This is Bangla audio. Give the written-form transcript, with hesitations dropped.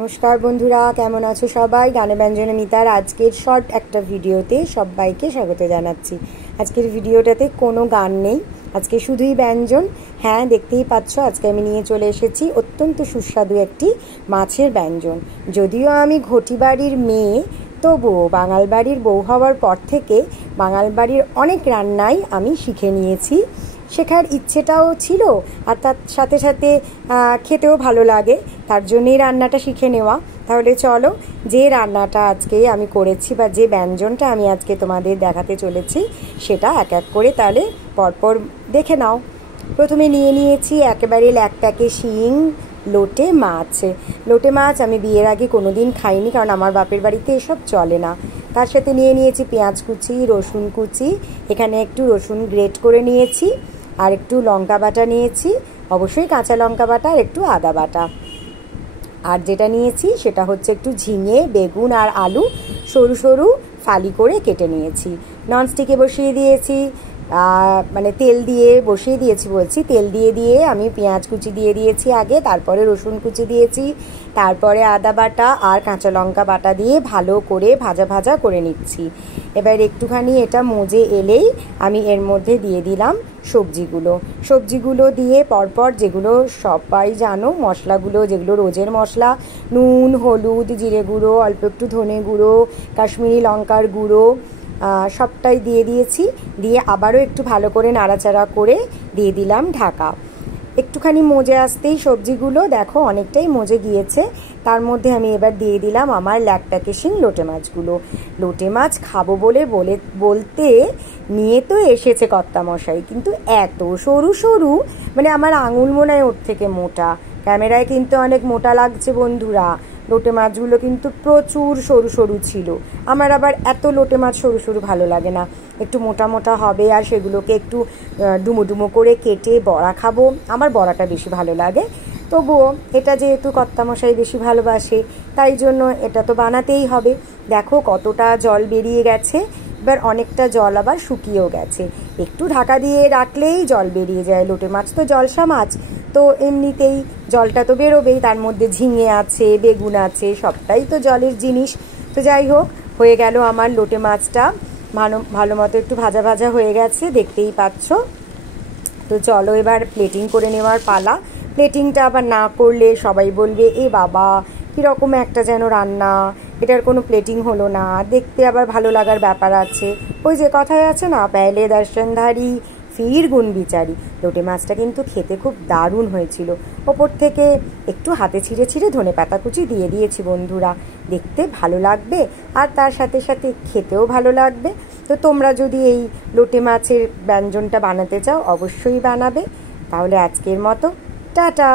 নমস্কার বন্ধুরা, কেমন আছো সবাই? গানে ব্যঞ্জনে মিতার আজকের শর্ট একটা ভিডিওতে সবাইকে স্বাগত জানাচ্ছি। আজকের ভিডিওটাতে কোনো গান নেই, আজকে শুধুই ব্যঞ্জন। হ্যাঁ, দেখতেই পাচ্ছ, আজকে আমি নিয়ে চলে এসেছি অত্যন্ত সুস্বাদু একটি মাছের ব্যঞ্জন। যদিও আমি ঘটি বাড়ির মেয়ে, তবুও বাঙাল বাড়ির বউ হওয়ার পর থেকে বাঙাল বাড়ির অনেক রান্নাই আমি শিখে নিয়েছি। শেখার ইচ্ছেটাও ছিল, আর তার সাথে সাথে খেতেও ভালো লাগে, তার জন্যই রান্নাটা শিখে নেওয়া। তাহলে চলো, যে রান্নাটা আজকে আমি করেছি বা যে ব্যঞ্জনটা আমি আজকে তোমাদের দেখাতে চলেছি সেটা এক এক করে তাহলে পরপর দেখে নাও। প্রথমে নিয়ে নিয়েছি একেবারে ল্যাকটাকে শিং লোটে মাছ। লোটে মাছ আমি বিয়ের আগে কোনো দিন খাইনি, কারণ আমার বাপের বাড়িতে এসব চলে না। তার সাথে নিয়ে নিয়েছি পেঁয়াজ কুচি, রসুন কুচি, এখানে একটু রসুন গ্রেট করে নিয়েছি, আর একটু লঙ্কা বাটা নিয়েছি, অবশ্যই কাঁচা লঙ্কা বাটা, আর একটু আদা বাটা। আর যেটা নিয়েছি সেটা হচ্ছে একটু ঝিঙে, বেগুন আর আলু সরু সরু ফালি করে কেটে নিয়েছি। ননস্টিকে বসিয়ে দিয়েছি, মানে তেল দিয়ে বসিয়ে দিয়েছি বলছি, তেল দিয়ে আমি পেঁয়াজ কুচি দিয়ে দিয়েছি আগে, তারপরে রসুন কুচি দিয়েছি, তারপরে আদা বাটা আর কাঁচা লঙ্কা বাটা দিয়ে ভালো করে ভাজা ভাজা করে নিচ্ছি। এবার একটুখানি এটা মজে এলেই আমি এর মধ্যে দিয়ে দিলাম সবজিগুলো দিয়ে পরপর, যেগুলো সবাই জানো, মশলাগুলো যেগুলো রোজের মশলা, নুন, হলুদ, জিরে গুঁড়ো, অল্প একটু ধনে গুঁড়ো, কাশ্মীরি লঙ্কার গুঁড়ো, সবটাই দিয়ে দিয়েছি। দিয়ে আবারও একটু ভালো করে নাড়াচাড়া করে দিয়ে দিলাম ঢাকা। একটুখানি মজে আসতেই সবজিগুলো দেখো অনেকটাই মজে গিয়েছে, তার মধ্যে আমি এবার দিয়ে দিলাম আমার ল্যাকটাকে শিং লোটে মাছগুলো। লোটে মাছ খাবো বলতে নিয়ে তো এসেছে কর্তামশাই, কিন্তু এত সরু সরু, মানে আমার আঙুল মনে হয় ওর থেকে মোটা। ক্যামেরায় কিন্তু অনেক মোটা লাগছে বন্ধুরা, লোটে মাছগুলো কিন্তু প্রচুর সরু সরু ছিল। আমার আবার এত লোটে মাছ সরু সরু ভালো লাগে না, একটু মোটা মোটা হবে, আর সেগুলোকে একটু ডুমো ডুমো করে কেটে বড়া খাবো, আমার বড়াটা বেশি ভালো লাগে। তবুও এটা যেহেতু কর্তামশাই বেশি ভালোবাসে, তাই জন্য এটা তো বানাতেই হবে। দেখো কতটা জল বেরিয়ে গেছে, এবার অনেকটা জল আবার শুকিয়েও গেছে। একটু ঢাকা দিয়ে রাখলেই জল বেরিয়ে যায়, লোটে মাছ তো জলসা মাছ, তো এমনিতেই জলটা তো বেরোবেই, তার মধ্যে ঝিঙে আছে, বেগুন আছে, সবটাই তো জলের জিনিস। তো যাই হোক, হয়ে গেল আমার লোটে মাছটা ভালো মতো একটু ভাজা ভাজা হয়ে গেছে, দেখতেই পাচ্ছ। তো চলো এবার প্লেটিং করে নেওয়ার পালা। প্লেটিংটা আবার না করলে সবাই বলবে, এ বাবা কীরকম একটা যেন রান্না, এটার কোনো প্লেটিং হলো না, দেখতে আবার ভালো লাগার ব্যাপার আছে। ওই যে কথায় আছে না, পেলে দর্শনধারী ফির গুণ বিচারি। লোটে মাছটা কিন্তু খেতে খুব দারুণ হয়েছিল। ওপর থেকে একটু হাতে ছিঁড়ে ছিঁড়ে ধনেপাতা কুচি দিয়ে দিয়েছি বন্ধুরা, দেখতে ভালো লাগবে আর তার সাথে সাথে খেতেও ভালো লাগবে। তো তোমরা যদি এই লোটে মাছের ব্যঞ্জনটা বানাতে চাও অবশ্যই বানাবে। তাহলে আজকের মতো টাটা।